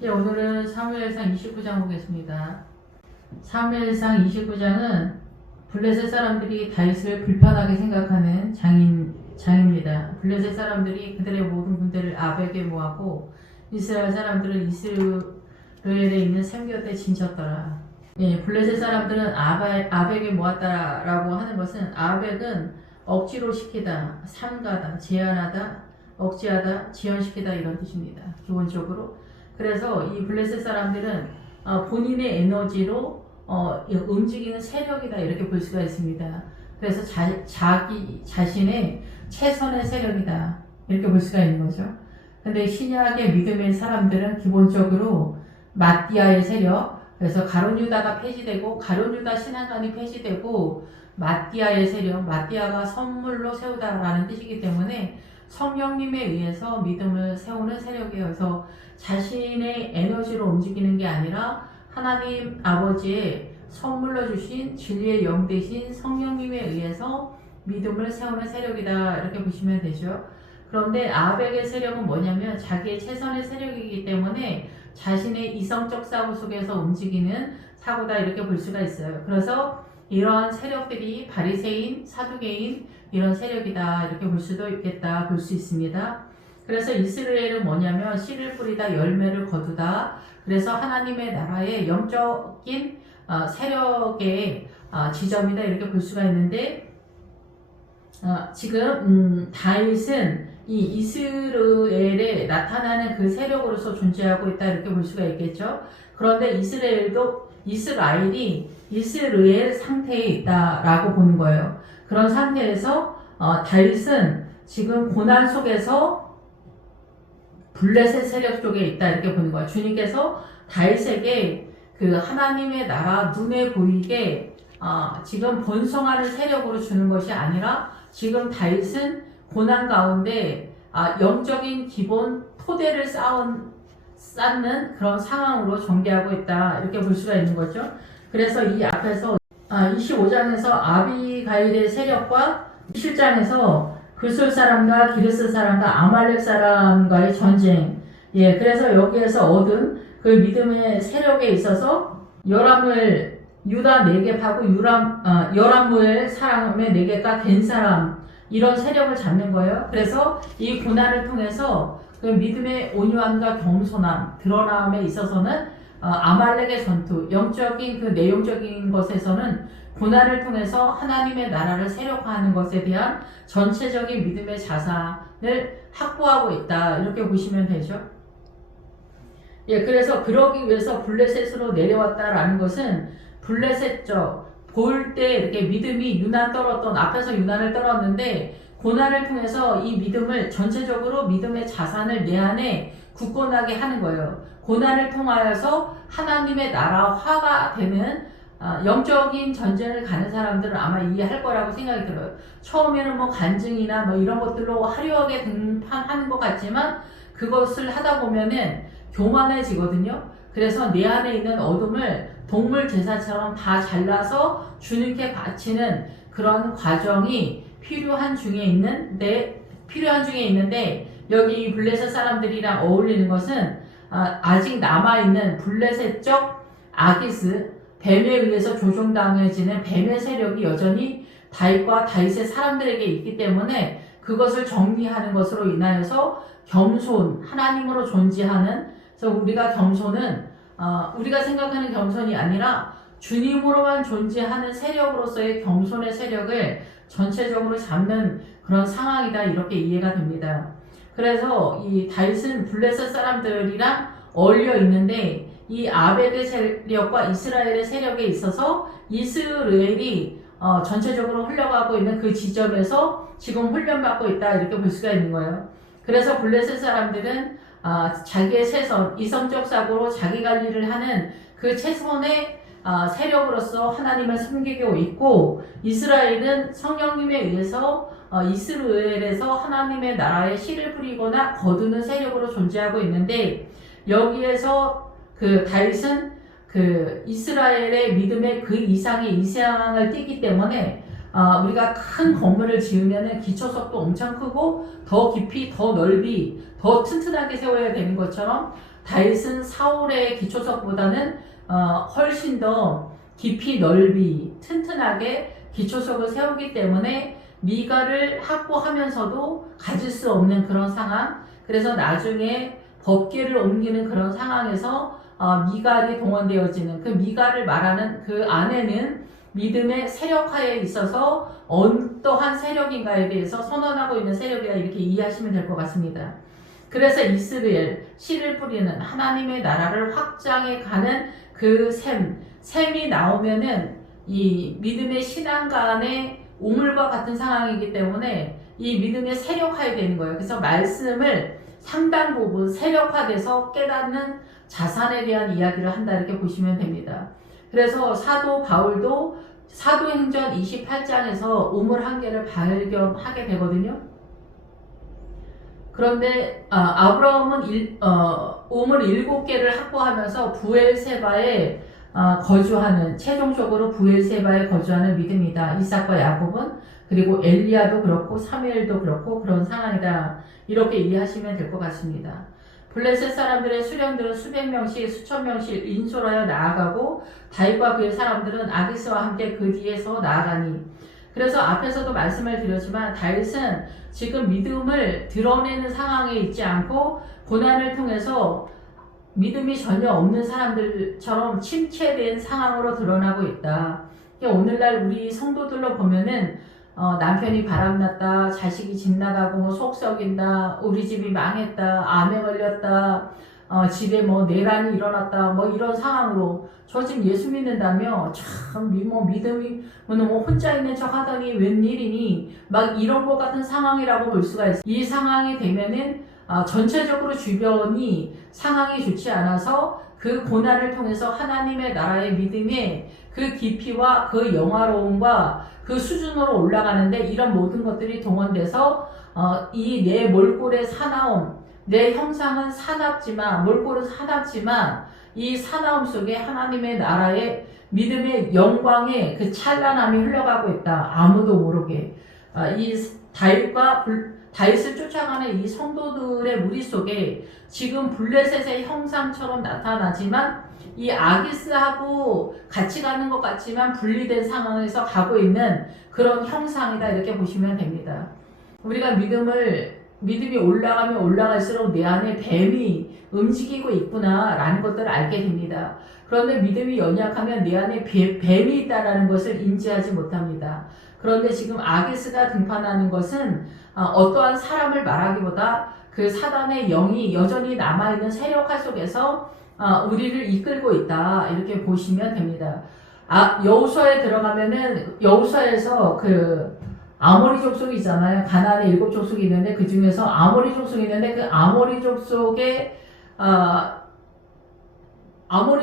오늘은 사무엘상 29장 보겠습니다. 사무엘상 29장은 블레셋 사람들이 다윗을 불편하게 생각하는 장입니다. 블레셋 사람들이 그들의 모든 군대를 아벡에 모았고 이스라엘 사람들은 이스라엘에 있는 샘곁에 진쳤더라. 블레셋 사람들은 아벡에 모았다라고 하는 것은 아벡은 억지로 시키다, 삼가다, 제한하다, 억지하다, 지연시키다 이런 뜻입니다. 기본적으로. 그래서 이 블레셋 사람들은 본인의 에너지로 움직이는 세력이다 이렇게 볼 수가 있습니다. 그래서 자기 자신의 최선의 세력이다 이렇게 볼 수가 있는 거죠. 근데 신약의 믿음의 사람들은 기본적으로 마띠아의 세력, 그래서 가룟 유다가 폐지되고 가룟 유다 신앙관이 폐지되고 마띠아의 세력, 마띠아가 선물로 세우다라는 뜻이기 때문에 성령님에 의해서 믿음을 세우는 세력이어서 자신의 에너지로 움직이는 게 아니라 하나님 아버지의 선물로 주신 진리의 영 대신 성령님에 의해서 믿음을 세우는 세력이다 이렇게 보시면 되죠. 그런데 아벡의 세력은 뭐냐면 자기의 최선의 세력이기 때문에 자신의 이성적 사고 속에서 움직이는 사고다 이렇게 볼 수가 있어요. 그래서 이러한 세력들이 바리새인, 사두개인 이런 세력이다 이렇게 볼 수도 있겠다 볼 수 있습니다. 그래서 이스라엘은 뭐냐면 씨를 뿌리다 열매를 거두다. 그래서 하나님의 나라의 영적인 세력의 지점이다 이렇게 볼 수가 있는데 지금 다윗은 이 이스라엘에 나타나는 그 세력으로서 존재하고 있다 이렇게 볼 수가 있겠죠. 그런데 이스라엘이 이스라엘 상태에 있다라고 보는 거예요. 그런 상태에서 다윗은 지금 고난 속에서 블레셋 세력 쪽에 있다 이렇게 보는 거예요. 주님께서 다윗에게 그 하나님의 나라 눈에 보이게 지금 번성하는 세력으로 주는 것이 아니라 지금 다윗은 고난 가운데 영적인 기본 토대를 쌓는 그런 상황으로 전개하고 있다 이렇게 볼 수가 있는 거죠. 그래서 이 앞에서 25장에서 아비가일의 세력과 7장에서 그술 사람과 기르스 사람과 아말렉 사람과의 전쟁. 그래서 여기에서 얻은 그 믿음의 세력에 있어서 요람을 유다 네겝하고 요람무엘 사람의 네겝과 된 사람 이런 세력을 잡는 거예요. 그래서 이 고난을 통해서 그 믿음의 온유함과 겸손함 드러남에 있어서는 아말렉의 전투, 영적인 그 내용적인 것에서는 고난을 통해서 하나님의 나라를 세력화하는 것에 대한 전체적인 믿음의 자산을 확보하고 있다 이렇게 보시면 되죠. 그래서 그러기 위해서 블레셋으로 내려왔다라는 것은 블레셋적 볼 때 이렇게 믿음이 앞에서 유난을 떨었는데 고난을 통해서 이 믿음을 전체적으로 믿음의 자산을 내 안에 굳건하게 하는 거예요. 고난을 통하여서 하나님의 나라화가 되는 영적인 전쟁을 가는 사람들은 아마 이해할 거라고 생각이 들어요. 처음에는 뭐 간증이나 뭐 이런 것들로 화려하게 등판하는 것 같지만 그것을 하다 보면은 교만해지거든요. 그래서 내 안에 있는 어둠을 동물 제사처럼 다 잘라서 주님께 바치는 그런 과정이 필요한 중에 있는데 여기 이 블레셋 사람들이랑 어울리는 것은 아직 남아있는 블레셋적 아기스 뱀에 의해서 조종당해지는 뱀의 세력이 여전히 다윗과 다윗의 사람들에게 있기 때문에 그것을 정리하는 것으로 인하여서 겸손, 하나님으로 존재하는, 그래서 우리가 겸손은 우리가 생각하는 겸손이 아니라 주님으로만 존재하는 세력으로서의 겸손의 세력을 전체적으로 잡는 그런 상황이다 이렇게 이해가 됩니다. 그래서 이 다윗은 블레셋 사람들이랑 어울려 있는데 이 아벡의 세력과 이스라엘의 세력에 있어서 이스라엘이 전체적으로 흘러가고 있는 그 지점에서 지금 훈련받고 있다 이렇게 볼 수가 있는 거예요. 그래서 블레셋 사람들은 자기의 최선, 이성적 사고로 자기 관리를 하는 그 최선의 세력으로서 하나님을 섬기고 있고 이스라엘은 성령님에 의해서 이스라엘에서 하나님의 나라에 씨를 뿌리거나 거두는 세력으로 존재하고 있는데 여기에서 그 다윗은 그 이스라엘의 믿음의 그 이상의 이상을 띠기 때문에 우리가 큰 건물을 지으면은 기초석도 엄청 크고 더 깊이, 더 넓이, 더 튼튼하게 세워야 되는 것처럼 다윗은 사울의 기초석보다는 훨씬 더 깊이 넓이 튼튼하게 기초석을 세우기 때문에 미가를 확보하면서도 가질 수 없는 그런 상황. 그래서 나중에 법궤를 옮기는 그런 상황에서 미갈이 동원되어지는 그 미갈을 말하는 그 안에는 믿음의 세력화에 있어서 어떠한 세력인가에 대해서 선언하고 있는 세력이다 이렇게 이해하시면 될 것 같습니다. 그래서 이스라엘 씨를 뿌리는 하나님의 나라를 확장해 가는 그 셈이 나오면은 이 믿음의 신앙 간의 우물과 같은 상황이기 때문에 이 믿음의 세력화에 되는 거예요. 그래서 말씀을 상당 부분 세력화돼서 깨닫는 자산에 대한 이야기를 한다 이렇게 보시면 됩니다. 그래서 사도 바울도 사도행전 28장에서 우물 한 개를 발견하게 되거든요. 그런데 아브라함은 우물 7개를 확보하면서 부엘세바에 거주하는 최종적으로 부엘세바에 거주하는 믿음이다. 이삭과 야곱은 그리고 엘리야도 그렇고 사무엘도 그렇고 그런 상황이다. 이렇게 이해하시면 될 것 같습니다. 블레셋 사람들의 수령들은 수백 명씩 수천 명씩 인솔하여 나아가고 다윗과 그의 사람들은 아기스와 함께 그 뒤에서 나아가니 그래서 앞에서도 말씀을 드렸지만 다윗은 지금 믿음을 드러내는 상황에 있지 않고 고난을 통해서 믿음이 전혀 없는 사람들처럼 침체된 상황으로 드러나고 있다. 오늘날 우리 성도들로 보면은 남편이 바람났다, 자식이 집 나가고 속 썩인다, 우리 집이 망했다, 암에 걸렸다, 집에 뭐 내란이 일어났다, 뭐 이런 상황으로 저 지금 예수 믿는다며 참 믿음이 뭐 혼자 있는 척 하더니 웬일이니 막 이런 것 같은 상황이라고 볼 수가 있어요. 이 상황이 되면은 전체적으로 주변이 상황이 좋지 않아서 그 고난을 통해서 하나님의 나라의 믿음의 그 깊이와 그 영화로움과 그 수준으로 올라가는데 이런 모든 것들이 동원돼서 이 내 몰골의 사나움, 내 형상은 사납지만 몰골은 사납지만 이 사나움 속에 하나님의 나라의 믿음의 영광의 그 찬란함이 흘러가고 있다. 아무도 모르게 이 다윗을 쫓아가는 이 성도들의 무리 속에 지금 블레셋의 형상처럼 나타나지만 이 아기스하고 같이 가는 것 같지만 분리된 상황에서 가고 있는 그런 형상이다 이렇게 보시면 됩니다. 우리가 믿음이 올라가면 올라갈수록 내 안에 뱀이 움직이고 있구나 라는 것들을 알게 됩니다. 그런데 믿음이 연약하면 내 안에 뱀이 있다는 것을 인지하지 못합니다. 그런데 지금 아기스가 등판하는 것은 어떠한 사람을 말하기보다 그 사단의 영이 여전히 남아있는 세력화 속에서 우리를 이끌고 있다 이렇게 보시면 됩니다. 여호수아에 들어가면은 여호수아에서 그 아모리 족속이 있잖아요. 가나안에 7 족속이 있는데 그 중에서 아모리 족속이 있는데 그 아모리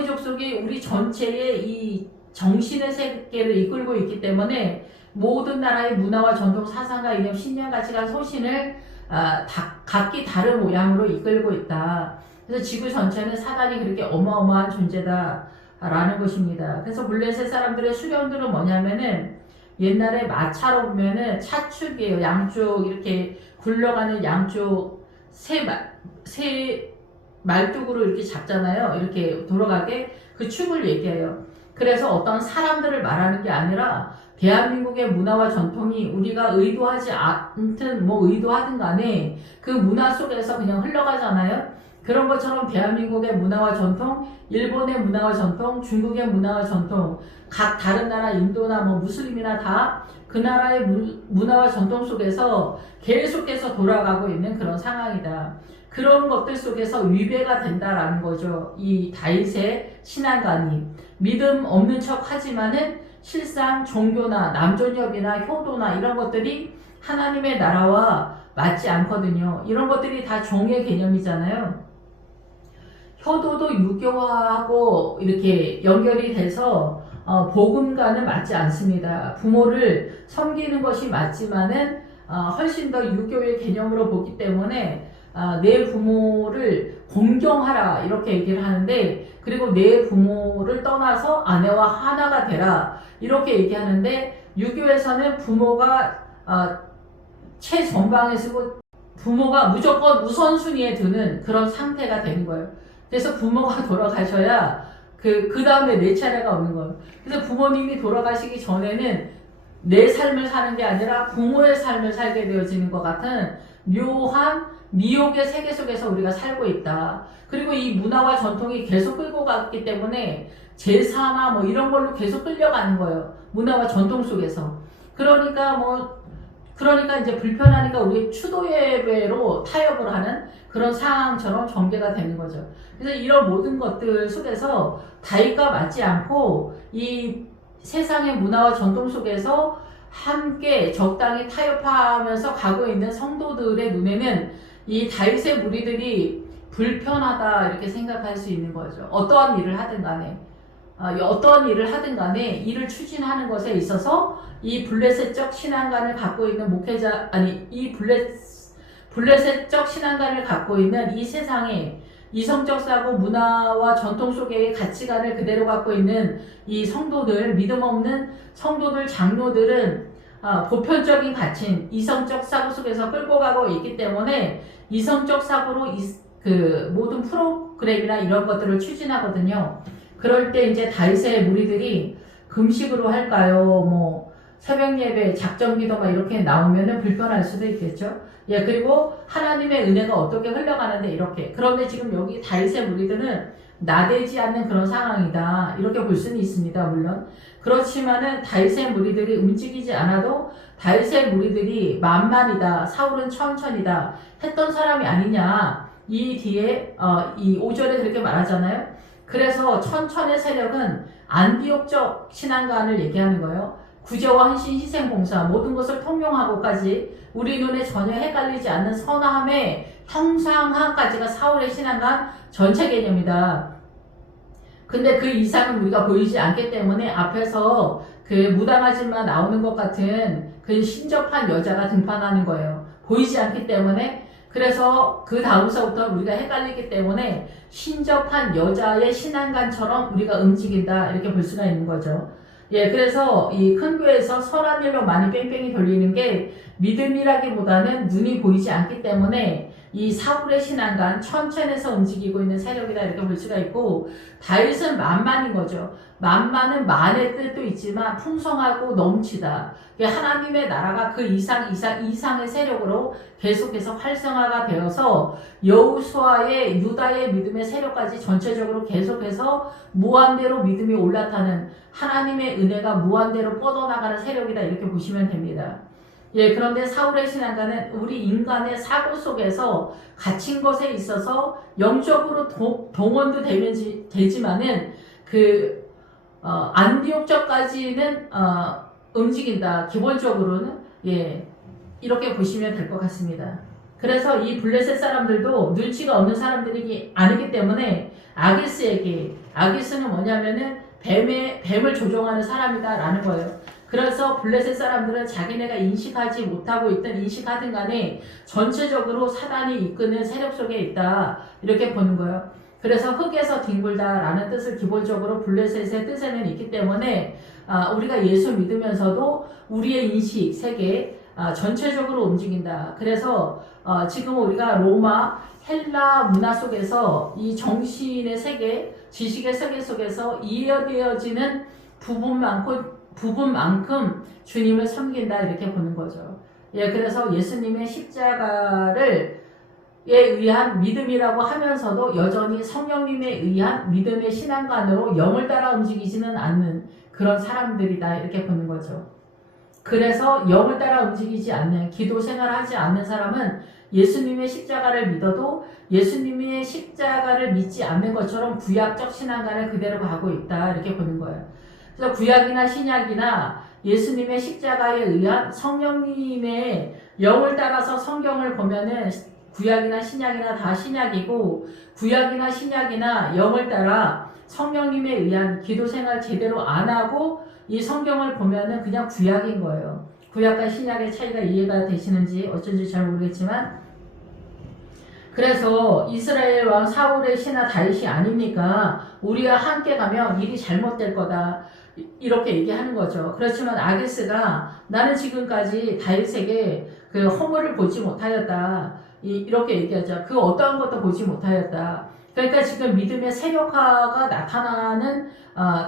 족속이 우리 전체의 이 정신의 세계를 이끌고 있기 때문에 모든 나라의 문화와 전통, 사상과 이념, 신념, 가치관, 소신을 각기 다른 모양으로 이끌고 있다. 그래서 지구 전체는 사단이 그렇게 어마어마한 존재다라는 것입니다. 그래서 블레셋 사람들의 수령들은 뭐냐면은 옛날에 마차로 보면은 차축이에요. 양쪽 이렇게 굴러가는 양쪽 세 말뚝으로 이렇게 잡잖아요. 이렇게 돌아가게 그 축을 얘기해요. 그래서 어떤 사람들을 말하는 게 아니라 대한민국의 문화와 전통이 우리가 의도하지 않든 뭐 의도하든 간에 그 문화 속에서 그냥 흘러가잖아요. 그런 것처럼 대한민국의 문화와 전통, 일본의 문화와 전통, 중국의 문화와 전통, 각 다른 나라 인도나 뭐 무슬림이나 다 그 나라의 문화와 전통 속에서 계속해서 돌아가고 있는 그런 상황이다. 그런 것들 속에서 위배가 된다라는 거죠. 이 다윗의 신앙관이 믿음 없는 척 하지만은 실상 종교나 남존여비나 효도나 이런 것들이 하나님의 나라와 맞지 않거든요. 이런 것들이 다 종의 개념이잖아요. 효도도 유교화하고 이렇게 연결이 돼서 복음과는 맞지 않습니다. 부모를 섬기는 것이 맞지만은 훨씬 더 유교의 개념으로 보기 때문에 내 부모를 공경하라 이렇게 얘기를 하는데 그리고 내 부모를 떠나서 아내와 하나가 되라 이렇게 얘기하는데 유교에서는 부모가 최전방에 쓰고 부모가 무조건 우선순위에 드는 그런 상태가 되는 거예요. 그래서 부모가 돌아가셔야 그 다음에 내 차례가 오는 거예요. 그래서 부모님이 돌아가시기 전에는 내 삶을 사는 게 아니라 부모의 삶을 살게 되어지는 것 같은 묘한 미혹의 세계 속에서 우리가 살고 있다. 그리고 이 문화와 전통이 계속 끌고 갔기 때문에 제사나 뭐 이런 걸로 계속 끌려가는 거예요. 문화와 전통 속에서. 그러니까 이제 불편하니까 우리 추도 예배로 타협을 하는 그런 상황처럼 전개가 되는 거죠. 그래서 이런 모든 것들 속에서 다윗과 맞지 않고 이 세상의 문화와 전통 속에서 함께 적당히 타협하면서 가고 있는 성도들의 눈에는 이 다윗의 무리들이 불편하다 이렇게 생각할 수 있는 거죠. 어떠한 일을 하든 간에 이를 추진하는 것에 있어서 이 블레셋적 신앙관을 갖고 있는 목회자 이 블레셋적 신앙관을 갖고 있는 이 세상에 이성적 사고 문화와 전통 속의 가치관을 그대로 갖고 있는 이 성도들, 믿음 없는 성도들, 장로들은 보편적인 가치인 이성적 사고 속에서 끌고 가고 있기 때문에 이성적 사고로 그 모든 프로그램이나 이런 것들을 추진하거든요. 그럴 때 이제 다윗의 무리들이 금식으로 할까요? 뭐 새벽 예배, 작전 기도 막 이렇게 나오면은 불편할 수도 있겠죠. 예, 그리고 하나님의 은혜가 어떻게 흘러가는데 이렇게. 그런데 지금 여기 다윗의 무리들은 나대지 않는 그런 상황이다. 이렇게 볼 수는 있습니다. 물론. 그렇지만은 다윗의 무리들이 움직이지 않아도 다윗의 무리들이 만만이다. 사울은 천천이다. 했던 사람이 아니냐. 이 뒤에 이 5절에 그렇게 말하잖아요. 그래서 천천의 세력은 안디옥적 신앙관을 얘기하는 거예요. 구제와 헌신, 희생, 봉사 모든 것을 통용하고까지 우리 눈에 전혀 헷갈리지 않는 선함의 형상화까지가 사울의 신앙관 전체 개념이다. 근데 그 이상은 우리가 보이지 않기 때문에 앞에서 그 무당아줌마 나오는 것 같은 그 신접한 여자가 등판하는 거예요. 보이지 않기 때문에. 그래서 그 다음서부터 우리가 헷갈리기 때문에 신접한 여자의 신앙관처럼 우리가 움직인다 이렇게 볼 수가 있는 거죠. 예, 그래서 이 큰 교회에서 선한 일로 많이 뺑뺑이 돌리는 게 믿음이라기보다는 눈이 보이지 않기 때문에 이 사울의 신앙관 천천에서 움직이고 있는 세력이다 이렇게 볼 수가 있고, 다윗은 만만인 거죠. 만만은 만의 뜻도 있지만 풍성하고 넘치다. 하나님의 나라가 그 이상의 세력으로 계속해서 활성화가 되어서 여호수아의 유다의 믿음의 세력까지 전체적으로 계속해서 무한대로 믿음이 올라타는 하나님의 은혜가 무한대로 뻗어나가는 세력이다 이렇게 보시면 됩니다. 예, 그런데 사울의 신앙가는 우리 인간의 사고 속에서 갇힌 것에 있어서 영적으로 동원도 되지만은 안디옥적까지는 움직인다. 기본적으로는 예, 이렇게 보시면 될 것 같습니다. 그래서 이 블레셋 사람들도 눈치가 없는 사람들이 아니기 때문에 아기스는 뭐냐면은 뱀을 조종하는 사람이다라는 거예요. 그래서 블레셋 사람들은 자기네가 인식하든 간에 전체적으로 사단이 이끄는 세력 속에 있다 이렇게 보는 거예요. 그래서 흙에서 뒹굴다라는 뜻을 기본적으로 블레셋의 뜻에는 있기 때문에 우리가 예수 믿으면서도 우리의 인식 세계 전체적으로 움직인다. 그래서 지금 우리가 로마 헬라 문화 속에서 이 정신의 세계, 지식의 세계 속에서 이해되어지는 부분만큼 주님을 섬긴다 이렇게 보는 거죠. 예, 그래서 예수님의 십자가를 의한 믿음이라고 하면서도 여전히 성령님에 의한 믿음의 신앙관으로 영을 따라 움직이지는 않는 그런 사람들이다 이렇게 보는 거죠. 그래서 영을 따라 움직이지 않는 기도 생활하지 않는 사람은 예수님의 십자가를 믿어도 예수님의 십자가를 믿지 않는 것처럼 구약적 신앙관을 그대로 가고 있다 이렇게 보는 거예요. 그래서 구약이나 신약이나 예수님의 십자가에 의한 성령님의 영을 따라서 성경을 보면은 구약이나 신약이나 다 신약이고, 구약이나 신약이나 영을 따라 성령님에 의한 기도 생활 제대로 안 하고 이 성경을 보면은 그냥 구약인 거예요. 구약과 신약의 차이가 이해가 되시는지 어쩐지 잘 모르겠지만, 그래서 이스라엘 왕 사울의 신하 다윗이 아닙니까? 우리와 함께 가면 일이 잘못될 거다. 이렇게 얘기하는 거죠. 그렇지만 아기스가 나는 지금까지 다윗에게 그 허물을 보지 못하였다. 이렇게 얘기하죠. 그 어떠한 것도 보지 못하였다. 그러니까 지금 믿음의 세력화가 나타나는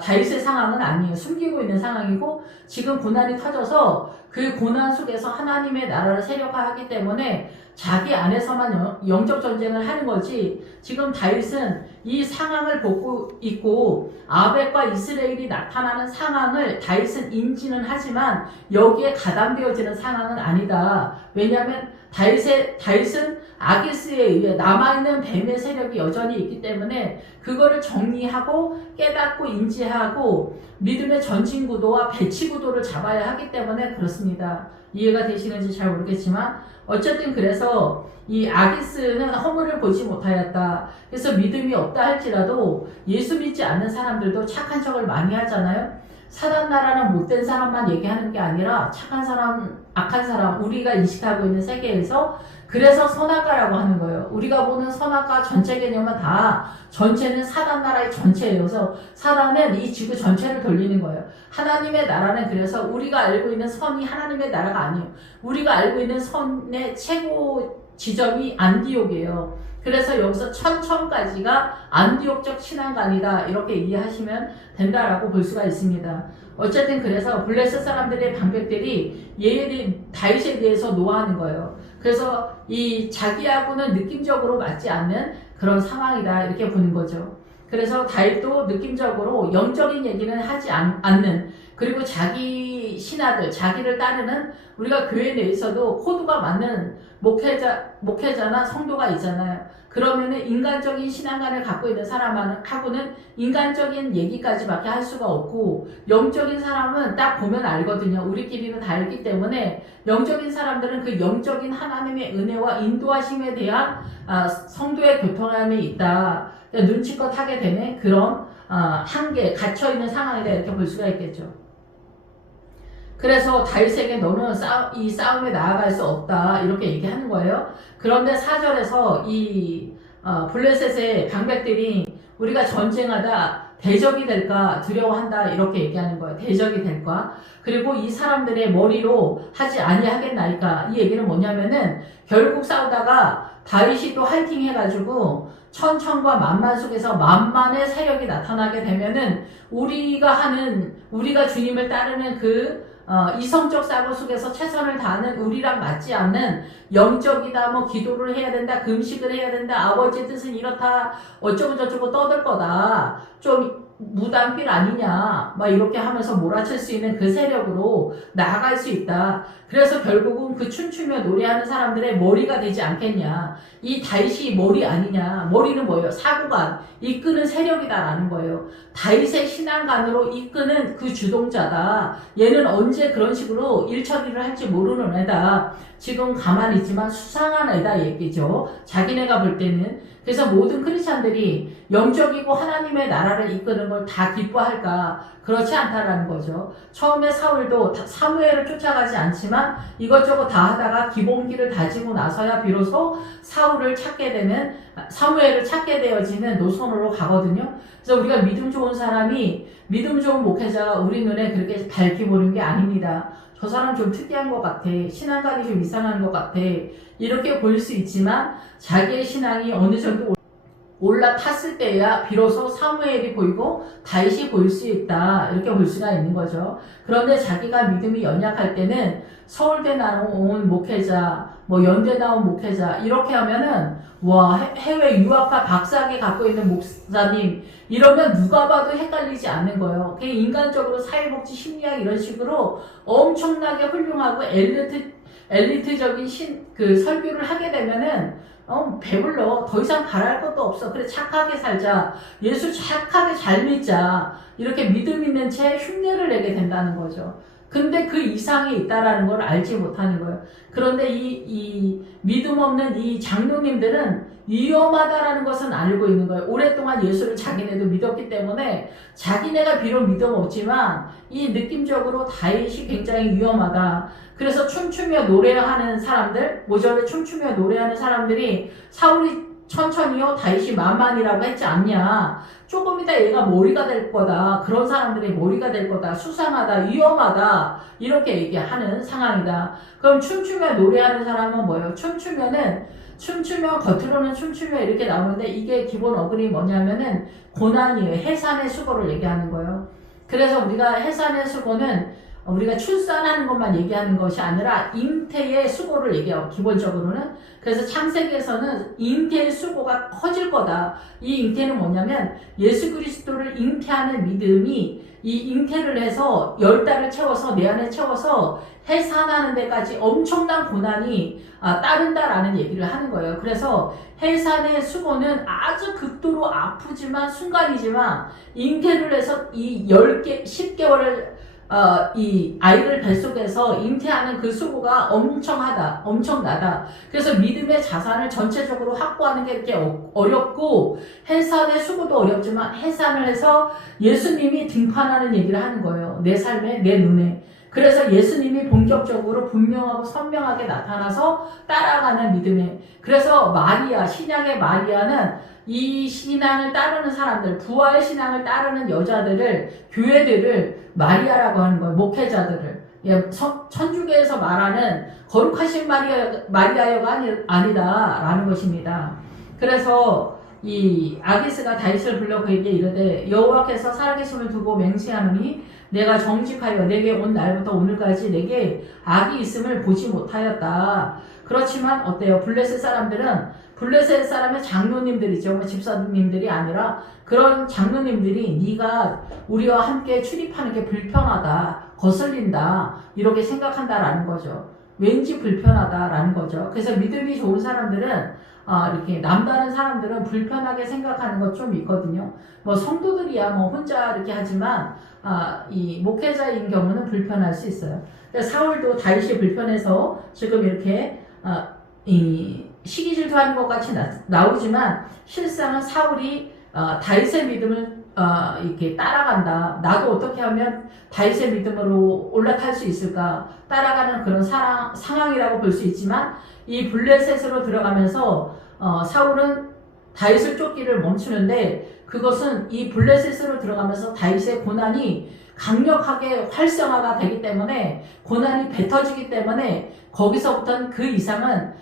다윗의 상황은 아니에요. 숨기고 있는 상황이고 지금 고난이 터져서 그 고난 속에서 하나님의 나라를 세력화하기 때문에 자기 안에서만 영적 전쟁을 하는 거지. 지금 다윗은 이 상황을 보고 있고 아벡과 이스라엘이 나타나는 상황을 다윗은 인지는 하지만 여기에 가담되어지는 상황은 아니다. 왜냐하면 다윗은 아기스에 의해 남아있는 뱀의 세력이 여전히 있기 때문에 그거를 정리하고 깨닫고 인지하고 믿음의 전진 구도와 배치 구도를 잡아야 하기 때문에 그렇습니다. 이해가 되시는지 잘 모르겠지만 어쨌든 그래서 이 아기스는 허물을 보지 못하였다. 그래서 믿음이 없다 할지라도 예수 믿지 않는 사람들도 착한 척을 많이 하잖아요. 사단 나라는 못된 사람만 얘기하는 게 아니라 착한 사람, 악한 사람, 우리가 인식하고 있는 세계에서 그래서 선악과라고 하는 거예요. 우리가 보는 선악과 전체 개념은 다 전체는 사단 나라의 전체예요. 그래서 사단은 이 지구 전체를 돌리는 거예요. 하나님의 나라는 그래서 우리가 알고 있는 선이 하나님의 나라가 아니에요. 우리가 알고 있는 선의 최고 지점이 안디옥이에요. 그래서 여기서 천천까지가 안디옥적 신앙관이다 이렇게 이해하시면 된다라고 볼 수가 있습니다. 어쨌든 그래서 블레셋 사람들의 방백들이 다윗에 대해서 노하는 거예요. 그래서 이 자기하고는 느낌적으로 맞지 않는 그런 상황이다 이렇게 보는 거죠. 그래서 다윗도 느낌적으로 영적인 얘기는 하지 않는 그리고 자기 신하들, 자기를 따르는 우리가 교회 내에서도 코드가 맞는 목회자나 성도가 있잖아요. 그러면은 인간적인 신앙관을 갖고 있는 사람하고는 인간적인 얘기까지밖에 할 수가 없고 영적인 사람은 딱 보면 알거든요. 우리끼리는 다 알기 때문에 영적인 사람들은 그 영적인 하나님의 은혜와 인도하심에 대한 성도의 교통함이 있다. 그러니까 눈치껏 하게 되는 그런 한계, 갇혀있는 상황이다 이렇게 볼 수가 있겠죠. 그래서 다윗에게 너는 이 싸움에 나아갈 수 없다 이렇게 얘기하는 거예요. 그런데 4절에서 이 블레셋의 방백들이 우리가 전쟁하다 대적이 될까 두려워한다 이렇게 얘기하는 거예요. 대적이 될까. 그리고 이 사람들의 머리로 하지 아니하겠나이까. 이 얘기는 뭐냐면은 결국 싸우다가 다윗이 또 화이팅 해가지고 천천과 만만 속에서 만만의 세력이 나타나게 되면은 우리가 주님을 따르는 그 이성적 사고 속에서 최선을 다하는 우리랑 맞지 않는 영적이다, 뭐 기도를 해야 된다, 금식을 해야 된다, 아버지의 뜻은 이렇다, 어쩌고 저쩌고 떠들 거다, 좀 무당필 아니냐, 막 이렇게 하면서 몰아칠 수 있는 그 세력으로 나아갈 수 있다. 그래서 결국은 그 춤추며 노래하는 사람들의 머리가 되지 않겠냐. 이 다윗이 머리 아니냐. 머리는 뭐예요? 사고관, 이끄는 세력이다라는 거예요. 다윗의 신앙관으로 이끄는 그 주동자다. 얘는 언제 그런 식으로 일처리를 할지 모르는 애다. 지금 가만히 있지만 수상한 애다 얘기죠. 자기네가 볼 때는. 그래서 모든 크리스찬들이 영적이고 하나님의 나라를 이끄는 걸 다 기뻐할까? 그렇지 않다라는 거죠. 처음에 사울도 사무엘을 쫓아가지 않지만 이것저것 다 하다가 기본기를 다지고 나서야 비로소 사무엘을 찾게 되어지는 노선으로 가거든요. 그래서 우리가 믿음 좋은 사람이, 믿음 좋은 목회자가 우리 눈에 그렇게 밝게 보는 게 아닙니다. 저 사람 좀 특이한 것 같아. 신앙관이 좀 이상한 것 같아. 이렇게 보일 수 있지만 자기의 신앙이 어느 정도 올라탔을 때야 비로소 사무엘이 보이고 다윗이 보일 수 있다. 이렇게 볼 수가 있는 거죠. 그런데 자기가 믿음이 연약할 때는 서울대 나온 목회자, 뭐 연대 나온 목회자 이렇게 하면은 와 해외 유학파 박사학위 갖고 있는 목사님 이러면 누가 봐도 헷갈리지 않는 거예요. 그냥 인간적으로 사회복지 심리학 이런 식으로 엄청나게 훌륭하고 엘리트적인 설교를 하게 되면은 배불러. 더 이상 바랄 것도 없어. 그래 착하게 살자. 예수 착하게 잘 믿자. 이렇게 믿음 있는 채 흉내를 내게 된다는 거죠. 근데 그 이상이 있다라는 걸 알지 못하는 거예요. 그런데 이 믿음 없는 이 장로님들은 위험하다라는 것은 알고 있는 거예요. 오랫동안 예수를 자기네도 믿었기 때문에 자기네가 비록 믿음 없지만 이 느낌적으로 다윗이 굉장히 위험하다. 그래서 춤추며 노래하는 사람들, 모전에 춤추며 노래하는 사람들이 사울이 천천히요 다윗이 만만이라고 했지 않냐. 조금 이따 얘가 머리가 될 거다. 그런 사람들이 머리가 될 거다. 수상하다. 위험하다. 이렇게 얘기하는 상황이다. 그럼 춤추며 노래하는 사람은 뭐예요? 춤추면은 춤추면 겉으로는 춤추면 이렇게 나오는데 이게 기본 어근이 뭐냐면은 고난이에요. 해산의 수고를 얘기하는 거예요. 그래서 우리가 해산의 수고는 우리가 출산하는 것만 얘기하는 것이 아니라 잉태의 수고를 얘기해요. 기본적으로는. 그래서 창세기에서는 잉태의 수고가 커질 거다. 이 잉태는 뭐냐면 예수 그리스도를 잉태하는 믿음이 이 잉태를 해서 10달을 채워서 내 안에 채워서 해산하는 데까지 엄청난 고난이 따른다라는 얘기를 하는 거예요. 그래서 해산의 수고는 아주 극도로 아프지만 순간이지만 잉태를 해서 이 10개, 10개월을 이 아이를 뱃속에서 잉태하는 그 수고가 엄청나다. 그래서 믿음의 자산을 전체적으로 확보하는 게 이렇게 어렵고, 해산의 수고도 어렵지만 해산을 해서 예수님이 등판하는 얘기를 하는 거예요. 내 삶에, 내 눈에. 그래서 예수님이 본격적으로 분명하고 선명하게 나타나서 따라가는 믿음에. 그래서 마리아, 신약의 마리아는 이 신앙을 따르는 사람들, 부활 신앙을 따르는 여자들을, 교회들을 마리아라고 하는 거예요. 목회자들을. 예, 천주교에서 말하는 거룩하신 마리아여가 아니다라는 것입니다. 그래서 이 아기스가 다윗을 불러 그에게 이르되 여호와께서 살아계심을 두고 맹세하노니 내가 정직하여 내게 온 날부터 오늘까지 내게 악이 있음을 보지 못하였다. 그렇지만 어때요? 블레셋 사람의 장로님들이죠. 뭐 집사님들이 아니라 그런 장로님들이 네가 우리와 함께 출입하는 게 불편하다, 거슬린다 이렇게 생각한다라는 거죠. 왠지 불편하다라는 거죠. 그래서 믿음이 좋은 사람들은 이렇게 남다른 사람들은 불편하게 생각하는 것 좀 있거든요. 뭐 성도들이야 뭐 혼자 이렇게 하지만 이 목회자인 경우는 불편할 수 있어요. 사울도 다윗이 불편해서 지금 이렇게 이 시기 질투하는 것 같이 나오지만 실상은 사울이 다윗의 믿음을 이렇게 따라간다. 나도 어떻게 하면 다윗의 믿음으로 올라탈 수 있을까? 따라가는 그런 상황이라고 볼 수 있지만 이 블레셋으로 들어가면서 사울은 다윗을 쫓기를 멈추는데 그것은 이 블레셋으로 들어가면서 다윗의 고난이 강력하게 활성화가 되기 때문에 고난이 뱉어지기 때문에 거기서부터는 그 이상은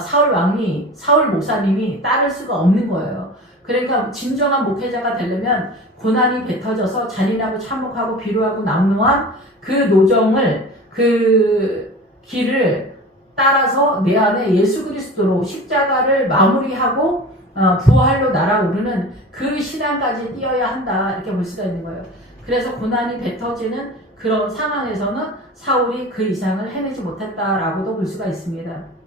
사울 목사님이 따를 수가 없는 거예요. 그러니까 진정한 목회자가 되려면 고난이 뱉어져서 잔인하고 참혹하고 비루하고 남루한 그 노정을 그 길을 따라서 내 안에 예수 그리스도로 십자가를 마무리하고 부활로 날아오르는 그 신앙까지 뛰어야 한다 이렇게 볼 수가 있는 거예요. 그래서 고난이 뱉어지는 그런 상황에서는 사울이 그 이상을 해내지 못했다라고도 볼 수가 있습니다.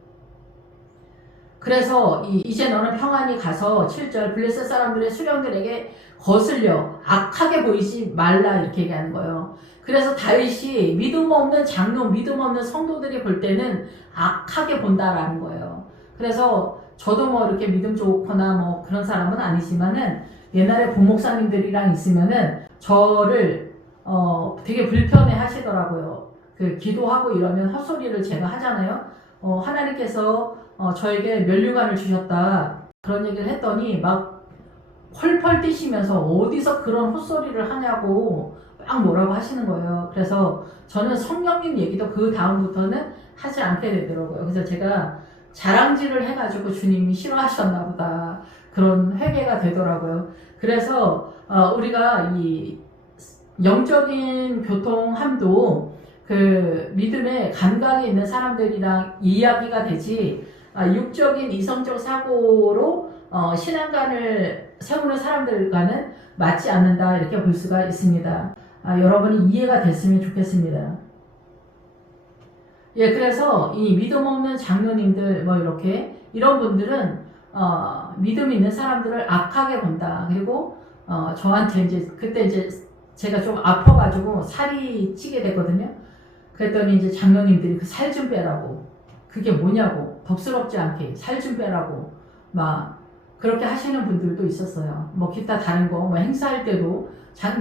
그래서 이제 너는 평안히 가서 7절 블레셋 사람들의 수령들에게 거슬려 악하게 보이지 말라 이렇게 얘기하는 거예요. 그래서 다윗이 믿음 없는 장로, 믿음 없는 성도들이 볼 때는 악하게 본다라는 거예요. 그래서 저도 뭐 이렇게 믿음 좋거나 뭐 그런 사람은 아니지만은 옛날에 부목사님들이랑 있으면은 저를 되게 불편해 하시더라고요. 그 기도하고 이러면 헛소리를 제가 하잖아요. 하나님께서 저에게 면류관을 주셨다 그런 얘기를 했더니 막 펄펄 뛰시면서 어디서 그런 헛소리를 하냐고 막 뭐라고 하시는 거예요. 그래서 저는 성령님 얘기도 그 다음부터는 하지 않게 되더라고요. 그래서 제가 자랑질을 해가지고 주님이 싫어하셨나 보다 그런 회개가 되더라고요. 그래서 우리가 이 영적인 교통함도 그 믿음의 감각이 있는 사람들이랑 이야기가 되지 육적인 이성적 사고로 신앙관을 세우는 사람들과는 맞지 않는다 이렇게 볼 수가 있습니다. 여러분이 이해가 됐으면 좋겠습니다. 예, 그래서 이 믿음 없는 장로님들 뭐 이렇게 이런 분들은 믿음 있는 사람들을 악하게 본다. 그리고 저한테 이제 그때 이제 제가 좀 아파가지고 살이 찌게 됐거든요. 그랬더니 이제 장로님들이 그 살 좀 빼라고, 그게 뭐냐고, 덥스럽지 않게 살 좀 빼라고 막 그렇게 하시는 분들도 있었어요. 뭐 기타 다른 거 뭐 행사할 때도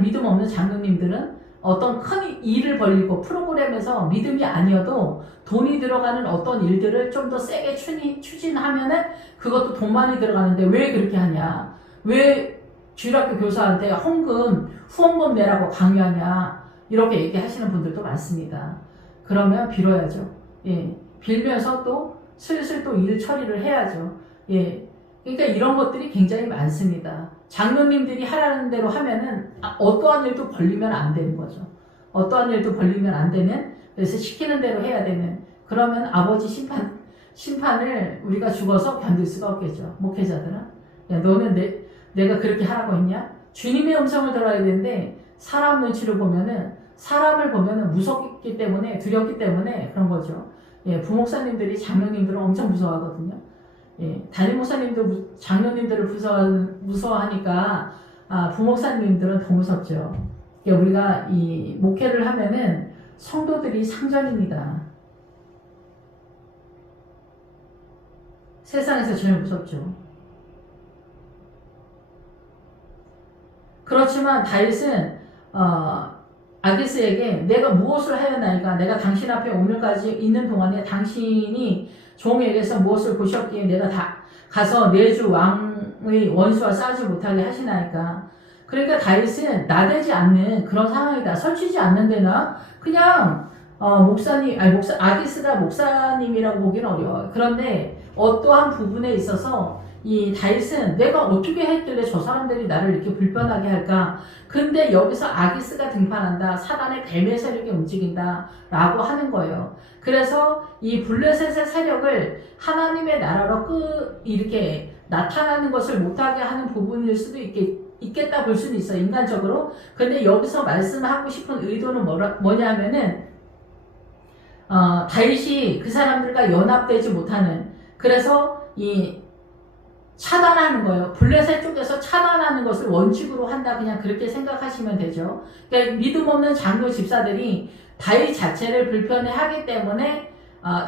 믿음 없는 장로님들은 어떤 큰 일을 벌리고 프로그램에서 믿음이 아니어도 돈이 들어가는 어떤 일들을 좀 더 세게 추진하면은 그것도 돈 많이 들어가는데 왜 그렇게 하냐, 왜 주일학교 교사한테 후원금 내라고 강요하냐 이렇게 얘기하시는 분들도 많습니다. 그러면 빌어야죠. 예, 빌면서 또 슬슬 또 일 처리를 해야죠. 예. 그러니까 이런 것들이 굉장히 많습니다. 장로님들이 하라는 대로 하면은 어떠한 일도 벌리면 안 되는 거죠. 어떠한 일도 벌리면 안 되는, 그래서 시키는 대로 해야 되는, 그러면 아버지 심판을 우리가 죽어서 견딜 수가 없겠죠. 목회자들은. 야, 너는 내가 그렇게 하라고 했냐? 주님의 음성을 들어야 되는데, 사람 눈치를 보면은, 사람을 보면은 무섭기 때문에, 두렵기 때문에 그런 거죠. 예, 부목사님들이 장로님들을 엄청 무서워하거든요. 예, 담임 목사님도 장로님들을 무서워하니까, 부목사님들은 더 무섭죠. 그러니까 우리가 이 목회를 하면은 성도들이 상전입니다. 세상에서 제일 무섭죠. 그렇지만 다윗은 아기스에게 내가 무엇을 하였나이까? 내가 당신 앞에 오늘까지 있는 동안에 당신이 종에게서 무엇을 보셨기에 내가 다 가서 내 주 왕의 원수와 싸우지 못하게 하시나이까? 그러니까 다윗은 나대지 않는 그런 상황이다. 설치지 않는 데나 그냥 아기스가 목사님이라고 보기는 어려워요. 그런데 어떠한 부분에 있어서 이 다윗은 내가 어떻게 했길래 저 사람들이 나를 이렇게 불편하게 할까? 근데 여기서 아기스가 등판한다. 사단의 뱀의 세력이 움직인다. 라고 하는 거예요. 그래서 이 블레셋의 세력을 하나님의 나라로 이렇게 나타나는 것을 못하게 하는 부분일 수도 있겠다 볼 수는 있어요. 인간적으로. 근데 여기서 말씀하고 싶은 의도는 뭐냐면은 다윗이 그 사람들과 연합되지 못하는, 그래서 차단하는 거예요. 블레셋 쪽에서 차단하는 것을 원칙으로 한다. 그냥 그렇게 생각하시면 되죠. 그러니까 믿음 없는 장로 집사들이 다윗 자체를 불편해하기 때문에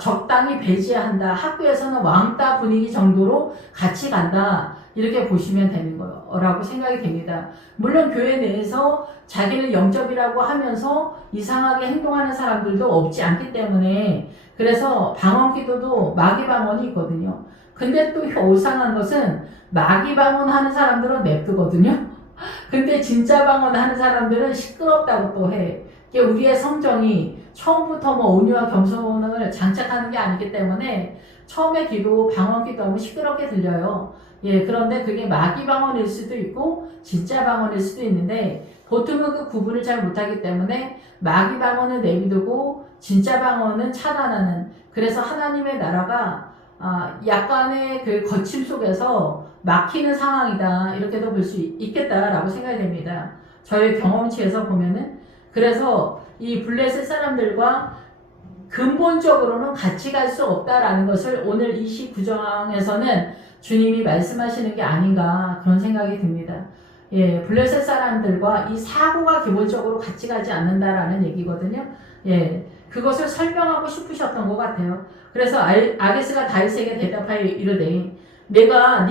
적당히 배제한다. 학교에서는 왕따 분위기 정도로 같이 간다. 이렇게 보시면 되는 거라고 생각이 됩니다. 물론 교회 내에서 자기를 영접이라고 하면서 이상하게 행동하는 사람들도 없지 않기 때문에, 그래서 방언기도도 마귀 방언이 있거든요. 근데 또 이상한 것은 마귀 방언하는 사람들은 냅두거든요. 근데 진짜 방언하는 사람들은 시끄럽다고 또 해. 우리의 성정이 처음부터 온유와 겸손을 장착하는 게 아니기 때문에 처음에 기도, 방언 기도하면 시끄럽게 들려요. 예, 그런데 그게 마귀 방언일 수도 있고 진짜 방언일 수도 있는데 보통은 그 구분을 잘 못하기 때문에 마귀 방언은 내비두고 진짜 방언은 차단하는, 그래서 하나님의 나라가 약간의 그 거침 속에서 막히는 상황이다. 이렇게도 볼 수 있겠다라고 생각이 됩니다. 저의 경험치에서 보면은, 그래서 이 블레셋 사람들과 근본적으로는 같이 갈 수 없다라는 것을 오늘 29장에서는 주님이 말씀하시는 게 아닌가 그런 생각이 듭니다. 예, 블레셋 사람들과 이 사고가 기본적으로 같이 가지 않는다라는 얘기거든요. 예, 그것을 설명하고 싶으셨던 것 같아요. 그래서 아기스가 다윗에게 대답하여 이르되 네가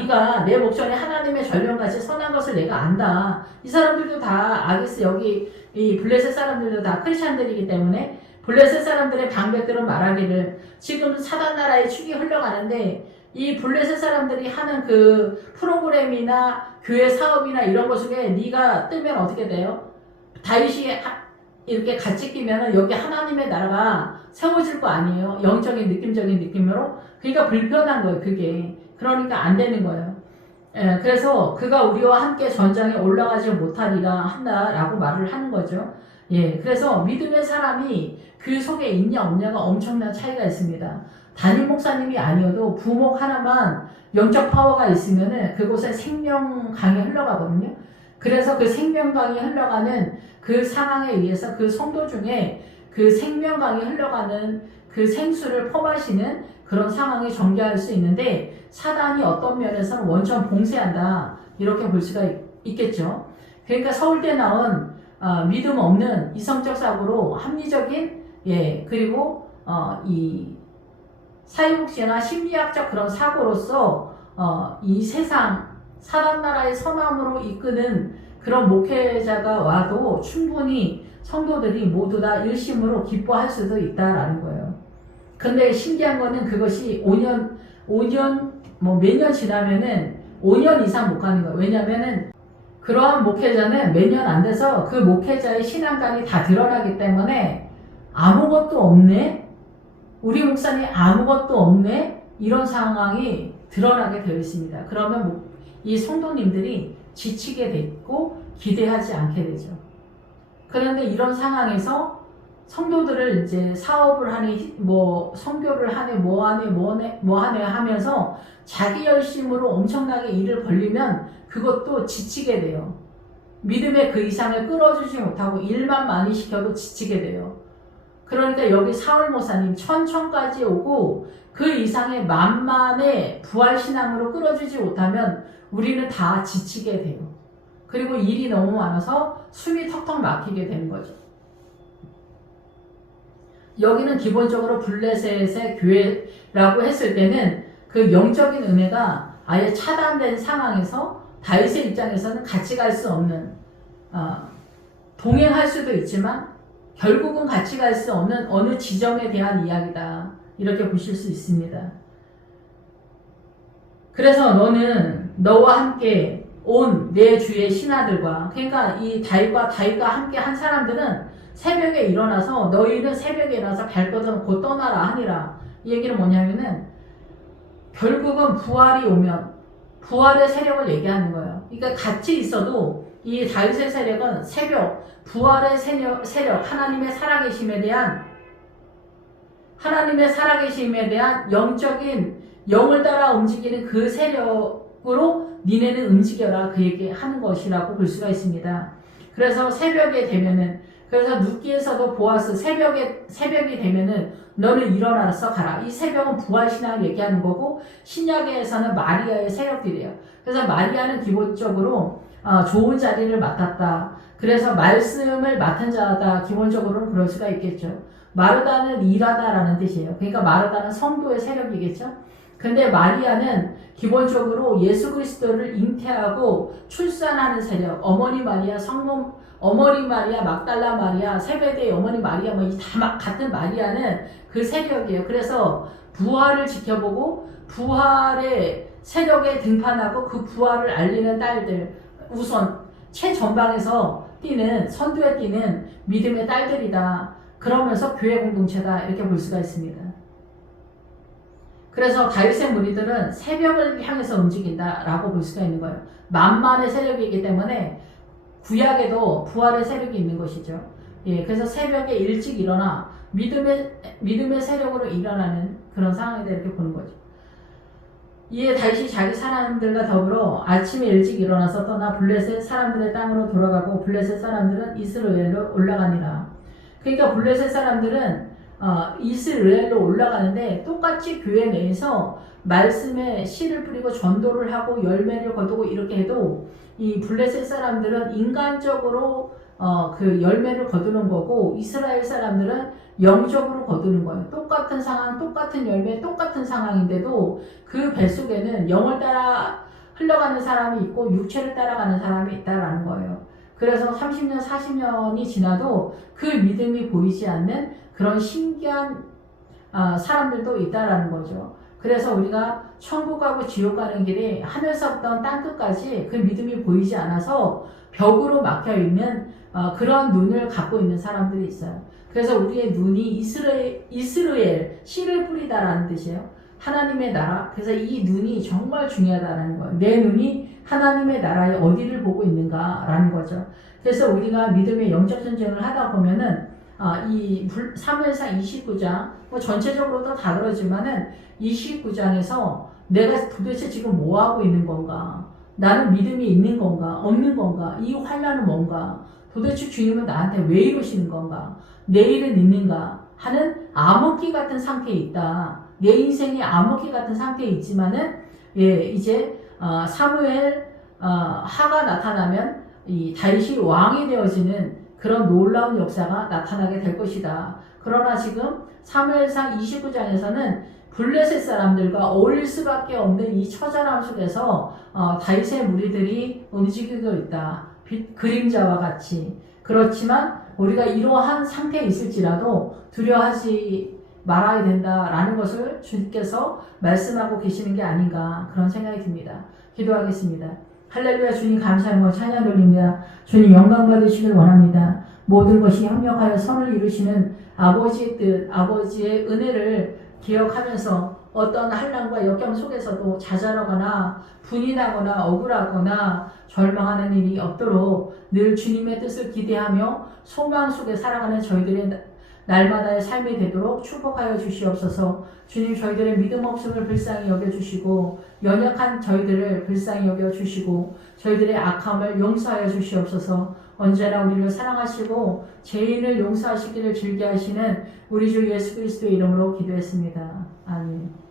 내 목전에 하나님의 전령같이 선한 것을 내가 안다. 이 사람들도 다 아기스, 여기 이 블레셋 사람들도 다 크리스찬들이기 때문에 블레셋 사람들의 방백들은 말하기를 지금 사단 나라의 축이 흘러가는데 이 블레셋 사람들이 하는 그 프로그램이나 교회 사업이나 이런 것 속에 네가 뜨면 어떻게 돼요? 다윗이 이렇게 같이 끼면은 여기 하나님의 나라가 세워질 거 아니에요. 영적인 느낌적인 느낌으로. 그러니까 불편한 거예요. 그게. 그러니까 안 되는 거예요. 예, 그래서 그가 우리와 함께 전장에 올라가지 못하리라 한다라고 말을 하는 거죠. 예, 그래서 믿음의 사람이 그 속에 있냐 없냐가 엄청난 차이가 있습니다. 담임 목사님이 아니어도 부목 하나만 영적 파워가 있으면은 그곳에 생명강이 흘러가거든요. 그래서 그 생명강이 흘러가는 그 상황에 의해서 그 성도 중에 그 생명강이 흘러가는 그 생수를 퍼마시는 그런 상황이 전개할 수 있는데, 사단이 어떤 면에서는 원천 봉쇄한다 이렇게 볼 수가 있겠죠. 그러니까 서울대 나온 믿음 없는 이성적 사고로 합리적인, 예, 그리고 이 사회복지나 심리학적 그런 사고로서 이 세상 사단 나라의 선함으로 이끄는 그런 목회자가 와도 충분히 성도들이 모두 다 일심으로 기뻐할 수도 있다라는 거예요. 근데 신기한 거는 그것이 5년 몇 년 지나면은 5년 이상 못 가는 거예요. 왜냐면은 그러한 목회자는 몇 년 안 돼서 그 목회자의 신앙감이 다 드러나기 때문에 아무것도 없네? 우리 목사님 아무것도 없네? 이런 상황이 드러나게 되어 있습니다. 그러면 이 성도님들이 지치게 됐고 기대하지 않게 되죠. 그런데 이런 상황에서 성도들을 이제 사업을 하니 선교를 하니 뭐 하네 하면서 자기 열심으로 엄청나게 일을 벌리면 그것도 지치게 돼요. 믿음의 그 이상을 끌어주지 못하고 일만 많이 시켜도 지치게 돼요. 그러니까 여기 사울 목사님 천천까지 오고 그 이상의 만만의 부활신앙으로 끌어주지 못하면 우리는 다 지치게 돼요. 그리고 일이 너무 많아서 숨이 턱턱 막히게 되는 거죠. 여기는 기본적으로 블레셋의 교회라고 했을 때는 그 영적인 은혜가 아예 차단된 상황에서 다윗의 입장에서는 같이 갈 수 없는, 동행할 수도 있지만 결국은 같이 갈 수 없는 어느 지점에 대한 이야기다. 이렇게 보실 수 있습니다. 그래서 너는 너와 함께 온 내 주의 신하들과, 그러니까 이 다윗과 함께 한 사람들은 새벽에 일어나서 너희는 새벽에 일어나서 발걸음 곧 떠나라 하니라. 이 얘기는 뭐냐면은 결국은 부활이 오면 부활의 세력을 얘기하는 거예요. 그러니까 같이 있어도 이 다윗의 세력은 새벽, 부활의 세력, 하나님의 살아계심에 대한 영적인 영을 따라 움직이는 그 세력으로 니네는 움직여라, 그 얘기 하는 것이라고 볼 수가 있습니다. 그래서 새벽에 되면은, 그래서 룻기에서도 보아스 새벽이 되면은 너는 일어나서 가라. 이 새벽은 부활신앙을 얘기하는 거고, 신약에서는 마리아의 세력들이에요. 그래서 마리아는 기본적으로 좋은 자리를 맡았다. 그래서 말씀을 맡은 자다. 기본적으로는 그럴 수가 있겠죠. 마르다는 일하다라는 뜻이에요. 그러니까 마르다는 성도의 세력이겠죠. 근데 마리아는 기본적으로 예수 그리스도를 잉태하고 출산하는 세력, 어머니 마리아, 어머니 마리아, 막달라 마리아, 세베대의 어머니 마리아, 이 다 같은 마리아는 그 세력이에요. 그래서 부활을 지켜보고 부활의 세력에 등판하고 그 부활을 알리는 딸들, 우선 최전방에서 선두에 뛰는 믿음의 딸들이다. 그러면서 교회 공동체다. 이렇게 볼 수가 있습니다. 그래서 다윗의 무리들은 새벽을 향해서 움직인다라고 볼 수가 있는 거예요. 만만의 세력이기 때문에 구약에도 부활의 세력이 있는 것이죠. 예, 그래서 새벽에 일찍 일어나 믿음의 세력으로 일어나는 그런 상황이다, 이렇게 보는 거죠. 이에 다윗이 자기 사람들과 더불어 아침에 일찍 일어나서 떠나 블레셋 사람들의 땅으로 돌아가고 블레셋 사람들은 이스라엘로 올라가니라. 그러니까 블레셋 사람들은 이스라엘로 올라가는데 똑같이 교회 내에서 말씀에 씨를 뿌리고 전도를 하고 열매를 거두고 이렇게 해도 이 블레셋 사람들은 인간적으로 그 열매를 거두는 거고, 이스라엘 사람들은 영적으로 거두는 거예요. 똑같은 상황, 똑같은 열매, 똑같은 상황인데도 그 배 속에는 영을 따라 흘러가는 사람이 있고 육체를 따라가는 사람이 있다라는 거예요. 그래서 30년, 40년이 지나도 그 믿음이 보이지 않는 그런 신기한 사람들도 있다라는 거죠. 그래서 우리가 천국 가고 지옥 가는 길이 하늘서부터 땅끝까지 그 믿음이 보이지 않아서 벽으로 막혀있는 그런 눈을 갖고 있는 사람들이 있어요. 그래서 우리의 눈이 이스라엘, 씨를 뿌리다라는 뜻이에요. 하나님의 나라. 그래서 이 눈이 정말 중요하다라는 거예요. 내 눈이 하나님의 나라에 어디를 보고 있는가라는 거죠. 그래서 우리가 믿음의 영적 전쟁을 하다 보면은 이 사무엘상 29장, 전체적으로도 다 그러지만은 29장에서 내가 도대체 지금 뭐 하고 있는 건가? 나는 믿음이 있는 건가? 없는 건가? 이 환난은 뭔가? 도대체 주님은 나한테 왜 이러시는 건가? 내일은 있는가? 하는 암흑기 같은 상태에 있다. 내 인생이 암흑기 같은 상태에 있지만은, 이제 사무엘 하가 나타나면 이 다윗이 왕이 되어지는 그런 놀라운 역사가 나타나게 될 것이다. 그러나 지금 사무엘상 29장에서는 블레셋 사람들과 어울릴 수밖에 없는 이 처절함 속에서 다윗의 무리들이 움직이고 있다. 빛 그림자와 같이. 그렇지만 우리가 이러한 상태에 있을지라도 두려워하지 말아야 된다라는 것을 주님께서 말씀하고 계시는 게 아닌가, 그런 생각이 듭니다. 기도하겠습니다. 할렐루야. 주님 감사하고 찬양 돌립니다. 주님 영광 받으시길 원합니다. 모든 것이 협력하여 선을 이루시는 아버지의 뜻, 아버지의 은혜를 기억하면서 어떤 환난과 역경 속에서도 좌절하거나 분이 나거나 억울하거나 절망하는 일이 없도록 늘 주님의 뜻을 기대하며 소망 속에 살아가는 저희들의 날마다의 삶이 되도록 축복하여 주시옵소서. 주님, 저희들의 믿음 없음을 불쌍히 여겨주시고 연약한 저희들을 불쌍히 여겨주시고 저희들의 악함을 용서하여 주시옵소서. 언제나 우리를 사랑하시고 죄인을 용서하시기를 즐겨하시는 우리 주 예수 그리스도의 이름으로 기도했습니다. 아멘.